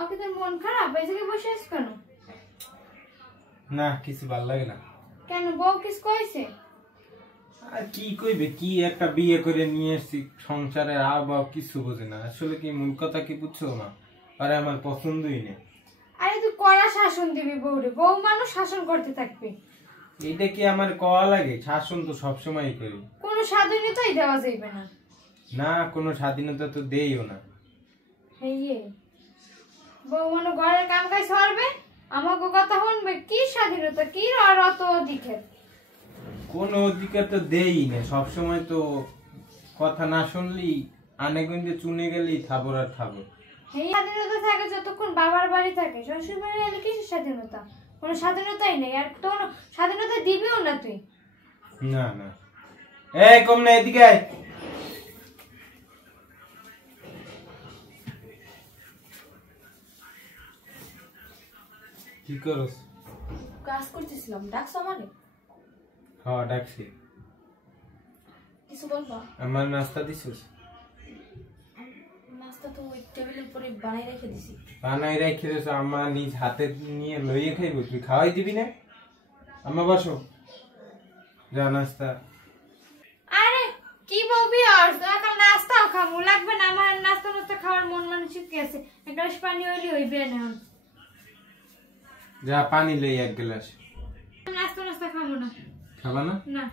ওকে তোর মন খারাপ এসে বসে আছিস কেন? না কিছু ভালো লাগে না। কেন বউ কিছু কইছে? আর কি কইবে, কি একটা বিয়ে করে নিয়ে এসেছি, সংসারের আবহাওয়া কিছু বোঝে না। আসলে কি মূল কথা কি বুঝছো না, আরে আমার পছন্দই নেই। আরে তুই কড়া শাসন দিবি বউরে, বউ মানুষ শাসন করতে থাকবে। এইটা কি আমার কওয়া লাগে? শাসন তো সবসময় করি। কোনো স্বাধীনতাই দেওয়া যাইবে না। না কোনো স্বাধীনতা তো দেইও না। হেইয়ে বউ মানে ঘরের কাম কাজ করবে, আমাকে কথা শুনবে, কি স্বাধীনতা, কি আর অত অধিকার? কোন অধিকার তো দেই না, সবসময় তো কথা না শুনলি আনে গঞ্জে চুনে গেলেই থাবর আর থাবর। এই স্বাধীনতা থাকে যতক্ষণ বাবার বাড়ি থাকে, শ্বশুর বাড়ি এলে কিসের স্বাধীনতা? কোনো স্বাধীনতাই নেই, আর তোর স্বাধীনতা দিবিও না তুই। না না এই কম না, এদিকে আয়। কি করছ? কাজ করতেছিলাম। ডাকছো আমারে? হ্যাঁ ডাকছি। কিছু বলবা? আমার নাস্তা দিছিস? নাস্তা তো ওই টেবিলের উপরে বানাই রেখে দিছি। বানাই রেখে দিছ? আমার নিজ হাতে নিয়ে লইয়ে খাইব, তুই খাওয়াই দিবি না? আমার বসো, যা নাস্তা। আরে কি বলবি? আর এখন নাস্তাও খামু লাগবে না? আমার নাস্তা নাস্তা খাওয়ার মন মানসিক আছে, এক গ্লাস পানি হইলে হইবে না। যা পানি লই এক গ্লাস। নাস্তা নাস্তা খামু না। খাবা না? না।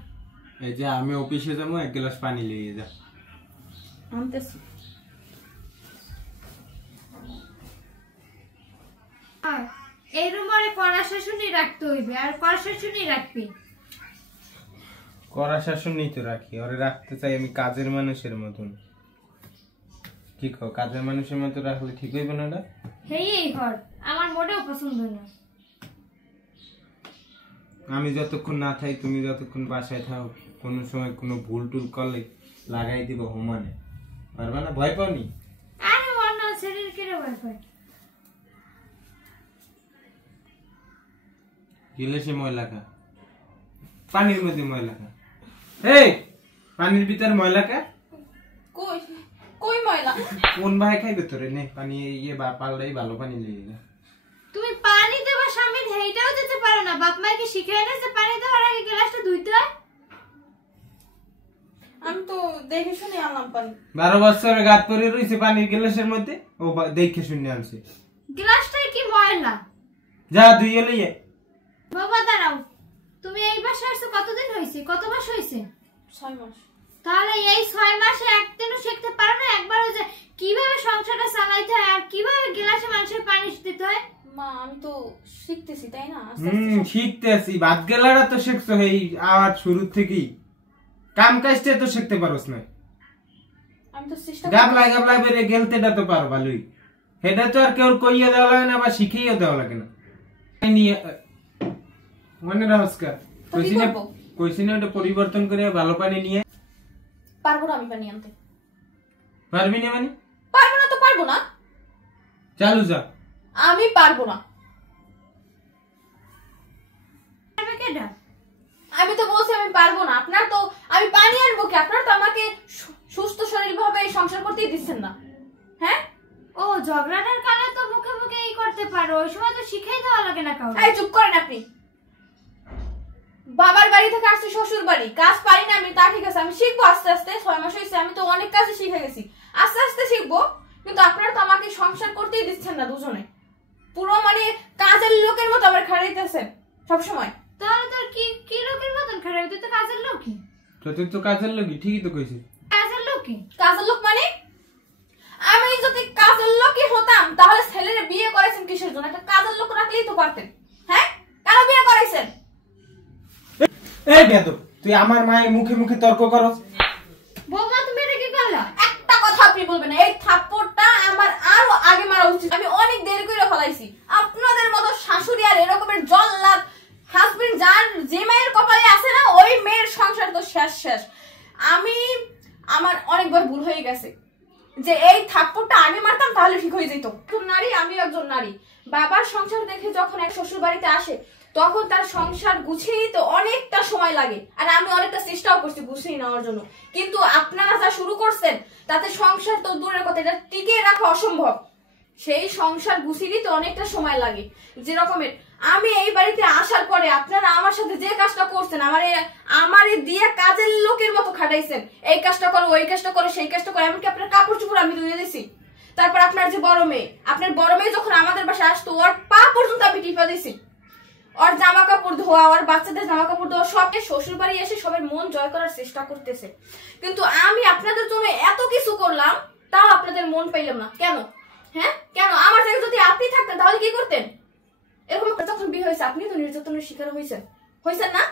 এই যে আমি অফিসে যাবো, এক গ্লাস পানি লইয়ে যা। আনতেছি। এই রুমে কড়া শাসনই রাখতে হইবে, আর কড়া শাসনই রাখবি। কড়া শাসনই তো রাখি, ওরে রাখতে চাই আমি কাজের মানুষের মতন। কি কও, কাজের মানুষের মতো রাখলে ঠিক হইবে না? এটা হেই ঘর আমার মোটেও পছন্দ না। আমি যতক্ষণ না থাই, তুমি যতক্ষণ বাসায় থাও, কোনো সময় কোনো ভুল টুল করলে লাগাই দিব হুমানে, পারবা না? ভয় পাওনি? আরে অন্য শরীর কেড়ে ভয় পায়। গিলাসে ময়লা খা, পানির মধ্যে ময়লা খা। এই পানির ভিতর ময়লা খা। কই কই ময়লা? কোন ভাই খাইবে তোরে? নে পানি ইয়ে বা পাল্লাই ভালো পানি লিয়ে যা। তুমি পানি দেবা স্বামী, হেইটাও দিতে পারো না? বাপ মাকে শিখায় না যে পানি দেওয়ার আগে গ্লাসটা ধুইতে হয়? আমি তো দেখে শুনে আনলাম পানি। 12 বছরের গাত পরে রইছে পানির গ্লাসের মধ্যে, ও দেখে শুনে আনছে। গ্লাসটাই কি ময়লা? যা ধুইয়ে লইয়ে। বাবা দাঁড়াও, তুমি এই বাসায় আসছো কতদিন হয়েছে? কত মাস হয়েছে? 6 মাস। তাহলে এই 6 মাসে একদিনও শিখতে পারো না একবারও যে কিভাবে সংসারটা চালাইতে হয় আর কিভাবে গ্লাসে মানুষের পানি দিতে হয়? মা আমি তো শিখতেছি, তাই না? আস্তে আস্তে শিখতে আছি। ভাত গেলারা তো শিখছো এই আর শুরু থেকেই, কাম কাজটা তো শিখতে পারোস না। আমি তো চেষ্টা গাবলাই বেরে গেলতেটা তো পারো ভালোই, এটা তো আর কেউ কইয়া দেওয়া লাগে না বা শিখিয়ে দেওয়া লাগে না। মনে রাখস্কার কইছি না ওটা পরিবর্তন করে ভালো পানি নিয়ে। পারবো না আমি পানি আনতে। পারবি না মানে? পারবো না তো পারবো না। চালু যা। আমি পারবো না। আমি তো বলছি আমি পারবো না। আপনার তো আমি পানি আনবো কি? আপনার তো আমাকে সুস্থ শরীর ভাবে সংসার করতেই দিচ্ছেন না। হ্যাঁ ও ঝগড়াটার কালে তো মুখে মুখে এই করতে পারো, ওই সময় তো শিখাই দেওয়া লাগে না কাউকে। এই চুপ করেন আপনি। বাবার বাড়ি থেকে আসছি শ্বশুর বাড়ি, কাজ পারি না আমি, তা ঠিক আছে, আমি শিখবো আস্তে আস্তে। 6 মাস হয়েছে, আমি তো অনেক কাজে শিখে গেছি, আস্তে আস্তে শিখবো। কিন্তু আপনারা তো আমাকে সংসার করতেই দিচ্ছেন না দুজনে, পুরো মানে কাজের লোকের মতো আমার খাড়াইতেছেন সবসময়। তাহলে তোর কি কি লোকের মতন খারাপ? তুই তো কাজের লোকই। তুই তো কাজের লোকই, ঠিকই তো কইছিস। কাজের লোকই? কাজের লোক মানে? আমি যদি কাজের লোকই হতাম তাহলে ছেলের বিয়ে করেছেন কিসের জন্য? একটা কাজের লোক রাখলেই তো পারতেন। হ্যাঁ কেন বিয়ে করেছেন? এই বেয়াদব, তুই আমার মায়ের মুখে মুখে তর্ক করস। বৌমা তুমি এটা কি করলা? একটা কথা আপনি বলবেন না। এই থাপ্পড়টা আমার আরো আগে মারা উচিত। আমি অনেক দেরি করে ফেলাইছি। আপনাদের মতো শাশুড়ি আর এরকমের জল্লাদ হাজবেন্ড যার যে মেয়ের কপালে আছে না, ওই মেয়ের সংসার তো শেষ শেষ। আমার অনেকবার ভুল হয়ে গেছে যে এই থাপ্পড়টা আগে মারতাম তাহলে ঠিক হয়ে যেত। একজন নারী, আমি একজন নারী। বাবার সংসার দেখে যখন এক শ্বশুর বাড়িতে আসে তখন তার সংসার গুছিয়ে নিতে অনেকটা সময় লাগে, আর আমি অনেকটা চেষ্টাও করছি গুছিয়ে নেওয়ার জন্য। কিন্তু আপনারা যা শুরু করছেন তাতে সংসার তো দূরের কথা, এটা টিকিয়ে রাখা অসম্ভব। সেই সংসার গুছিয়ে নিতে অনেকটা সময় লাগে। যে রকমের আমি এই বাড়িতে আসার পরে আপনারা আমার সাথে যে কাজটা করছেন, আমারে দিয়ে কাজের লোকের মতো খাটাইছেন, এই কাজটা করো, ওই কাজটা করো, সেই কাজটা করো, এমনকি আপনার কাপড় চোপড় আমি ধুয়ে দিছি। তারপর আপনার যে বড় মেয়ে, আপনার বড় মেয়ে যখন আমাদের বাসায় আসতো, ওর পা পর্যন্ত আমি টিপা দিছি, ওর জামা কাপড় ধোয়া, ওর বাচ্চাদের জামা কাপড় ধোয়া, সবকে শ্বশুর বাড়ি এসে সবার মন জয় করার চেষ্টা করতেছে। কিন্তু আমি আপনাদের জন্য এত কিছু করলাম, তাও আপনাদের মন পাইলাম না কেন? হ্যাঁ কেন? আমার জায়গায় যদি আপনি থাকতেন তাহলে কি করতেন? এরকম যখন বিয়ে হয়েছে আপনি তো নির্যাতনের শিকার হয়েছেন না?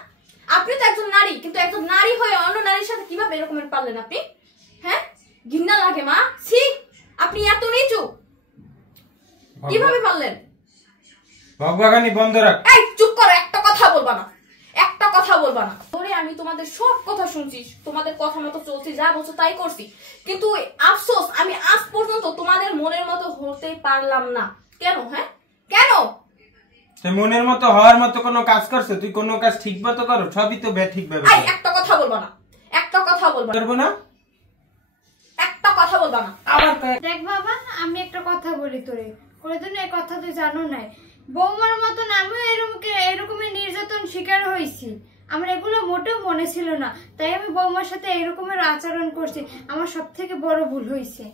আপনি তো একজন নারী, কিন্তু একজন নারী হয়ে অন্য নারীর সাথে কিভাবে এরকমের পারলেন আপনি? হ্যাঁ, ঘৃণা লাগে মা। ছি, আপনি এত নিচু কিভাবে পারলেন? ভগবাগানি বন্ধ রাখ। এই চুপ করো, একটা কথা বলবা না, একটা কথা বলবা না। ধরে আমি তোমাদের সব কথা শুনছি, তোমাদের কথা মতো চলছি, যা বলছো তাই করছি, কিন্তু আফসোস আমি আজ পর্যন্ত তোমাদের মনের মতো হতে পারলাম না। কেন? হ্যাঁ কেন? তুই মনের মতো হওয়ার মতো কোনো কাজ করছো? তুই কোনো কাজ ঠিক মতো করো? সবই তো ঠিক ভাবে। এই একটা কথা বলবা না, একটা কথা বলবা না, করবো না, একটা কথা বলবা না। আবার দেখ বাবা, আমি একটা কথা বলি তোরে, কোনোদিন এই কথা তুই জানো নাই, বৌমার মতন আমিও এরকমই নির্যাতন শিকার হয়েছি। আমার এগুলো মোটেও মনে ছিল না, তাই আমি বৌমার সাথে এরকমের আচরণ করছি। আমার সব থেকে বড় ভুল হয়েছে।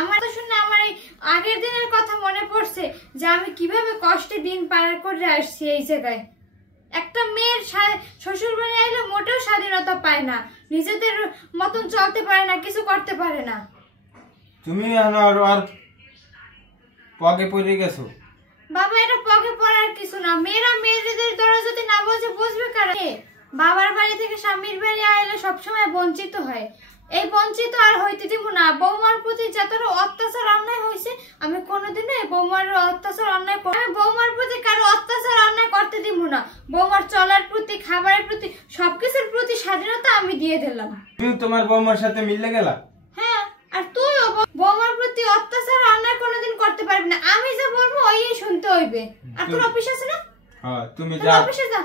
আমার তো শুনে আমার এই আগের দিনের কথা মনে পড়ছে, যে আমি কিভাবে কষ্টে দিন পার করে আসছি এই জায়গায়। একটা মেয়ের শ্বশুর বাড়ি আইলে মোটেও স্বাধীনতা পায় না, নিজেদের মতন চলতে পারে না, কিছু করতে পারে না। তুমি আর পগে পড়ে গেছো। বাবা, এটা পকে পড়ার কিছু না। মেয়েরা মেয়েদের দ্বারা যদি না বোঝে, বুঝবে কারা? বাবার বাড়ি থেকে স্বামীর বাড়ি আইলে সবসময় বঞ্চিত হয়। এই বঞ্চিত আর হইতে দিব না। বৌমার প্রতি যতটা অত্যাচার অন্যায় হয়েছে, আমি কোনোদিনও এই বৌমার অত্যাচার অন্যায় আমি বৌমার প্রতি কারো অত্যাচার অন্যায় করতে দিব না। বৌমার চলার প্রতি, খাবারের প্রতি, সবকিছুর প্রতি স্বাধীনতা আমি দিয়ে দিলাম। তুমি তোমার বৌমার সাথে মিলে গেলা? হ্যাঁ, আর তুইও বৌমার প্রতি অত্যাচার অন্যায় কোনোদিন করতে পারবি না। আমি যা বলবো ওই শুনতে হইবে। আর তোর অফিস আছে না? হ্যাঁ, তুমি যা, অফিসে যা।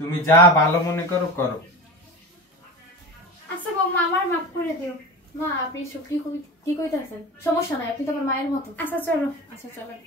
তুমি যা ভালো মনে করো করো। আচ্ছা বৌমা, আমার মাফ করে দিও। মা আপনি কি কইতাছেন? সমস্যা নাই, আপনি তো আমার মায়ের মতো। আচ্ছা চলো। আচ্ছা চলেন।